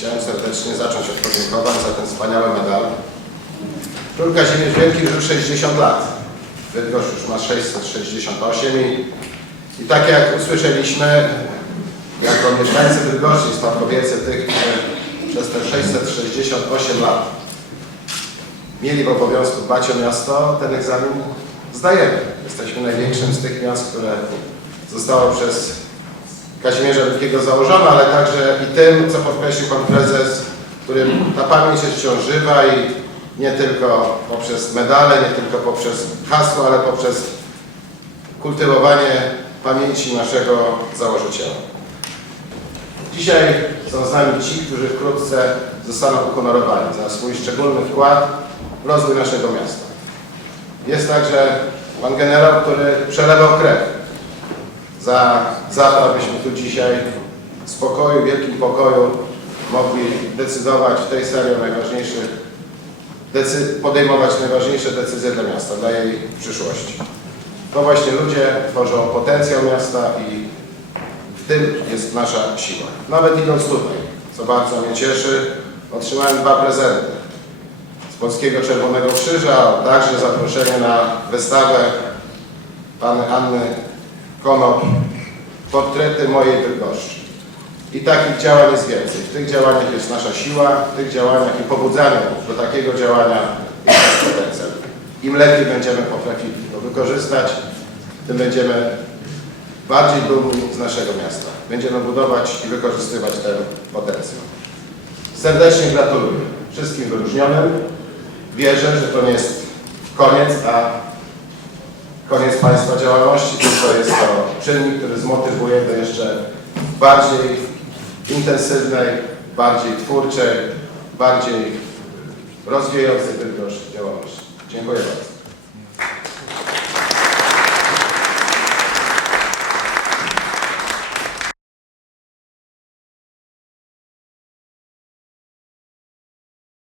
serdecznie zacząć od podziękowań za ten wspaniały medal. Król Kazimierz Wielki już 60 lat. Bydgoszcz już ma 668 i, i tak jak usłyszeliśmy, jako mieszkańcy Bydgoszczy spadkobiercy tych, którzy przez te 668 lat mieli w obowiązku dbać o miasto, ten egzamin zdajemy. Jesteśmy największym z tych miast, które zostało przez Kazimierza Wielkiego założone, ale także i tym, co podkreślił Pan Prezes, którym ta pamięć jest wciąż żywa i nie tylko poprzez medale, nie tylko poprzez hasło, ale poprzez kultywowanie pamięci naszego założyciela. Dzisiaj są z nami ci, którzy wkrótce zostaną uhonorowani za swój szczególny wkład w rozwój naszego miasta. Jest także pan generał, który przelewał krew za, za to, abyśmy tu dzisiaj w spokoju, wielkim pokoju mogli decydować w tej serii o najważniejszych, podejmować najważniejsze decyzje dla miasta, dla jej przyszłości. To właśnie ludzie tworzą potencjał miasta i w tym jest nasza siła. Nawet idąc tutaj, co bardzo mnie cieszy, otrzymałem dwa prezenty z Polskiego Czerwonego Krzyża, a także zaproszenie na wystawę pani Anny Konop, portrety mojej Bydgoszczy. I takich działań jest więcej. W tych działaniach jest nasza siła, w tych działaniach i pobudzaniu do takiego działania jest nasz potencjał. Im lepiej będziemy potrafili to wykorzystać, tym będziemy bardziej dumni z naszego miasta. Będziemy budować i wykorzystywać ten potencjał. Serdecznie gratuluję wszystkim wyróżnionym. Wierzę, że to nie jest koniec, a koniec Państwa działalności, tylko jest to czynnik, który zmotywuje do jeszcze bardziej intensywnej, bardziej twórczej, bardziej rozwijającej Bydgoszcz działalności. Dziękuję bardzo.